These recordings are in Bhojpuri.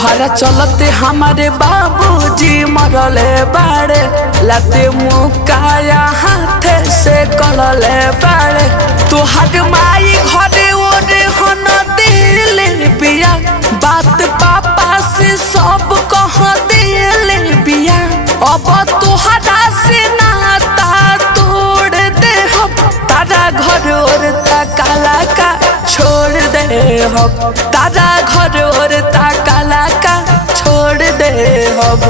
तोहरा चलते हमारे बाबूजी मरले बाड़े, लाते मुकाया हाथे से कलले बाड़े। तोहर माई घरे ओरे हन दिल बिया, बात पापा से सब कह दिल बिया। अब तोहरा से नाता तोड़ दे हम, तारा घर और काला का छोड़ दे हम, तारा घर और काला का छोड़ दे हम।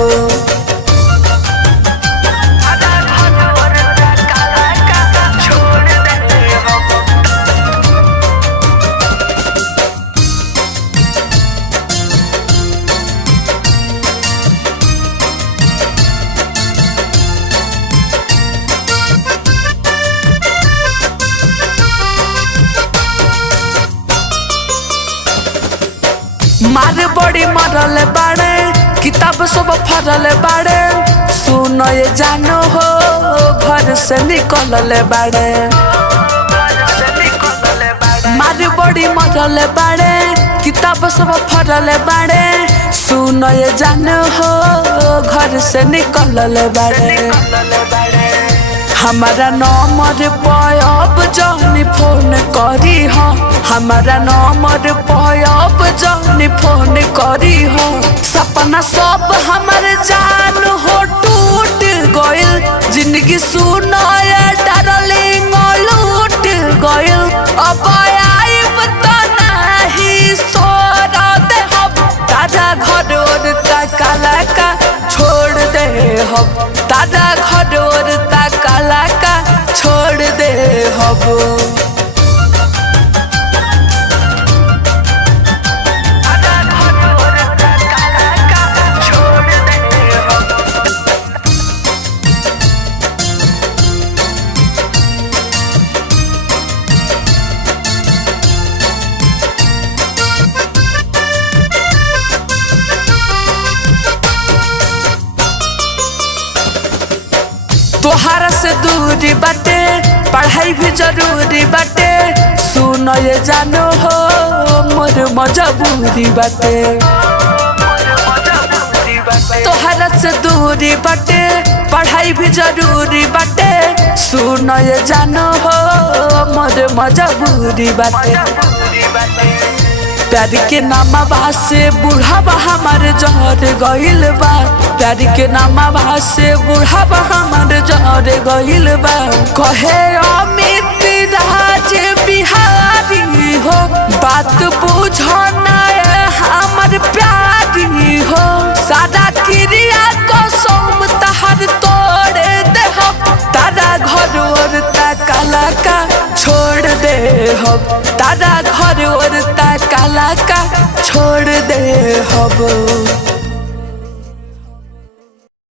मार बड़ी मरल बाड़े, किताब सब फरल बाड़े। सुनो ये जानो हो घर से निकलल बाड़े, मार बड़ी मरल बाड़े, किताब सब फरल बाड़े। सुनो ये जानो हो घर से निकलल बाड़े। हमारा नंबर पर अब जानी फोन करी हो, हमारा नंबर पर अब जानी फोन करी हो। सपना सब हमार जान हो टूट गइल, जिंदगी सुनाया डार्लिंग लूट गइल। अब आइब त नाही सोरा दे हम, तारा घर और काला का छोड़ दे हम, तारा घर और काला का छोड़ दे हम। तोहरा से दूरी बाटे, पढ़ाई भी जरूरी बाटे। सुनो ये जानो हो मोर मजबूरी बाटे, तोहरा से दूरी बाटे, पढ़ाई भी जरूरी बाटे। सुनो ये जानो हो मोर मजबूरी बाटे। प्यार के नामा से बुढ़ावा हमार जहर गइल बा, प्यार के नामा से बुढ़ावा हमार जहर गइल बा। कहे अमित राज बिहारी हो, बात बुझना हमार प्यारी हो। सादा क्रिया कसम तहर तोड़ दे हम, तारा घर और काला का छोड़ दे हम, तारा घर और काला का छोड़ दे हम।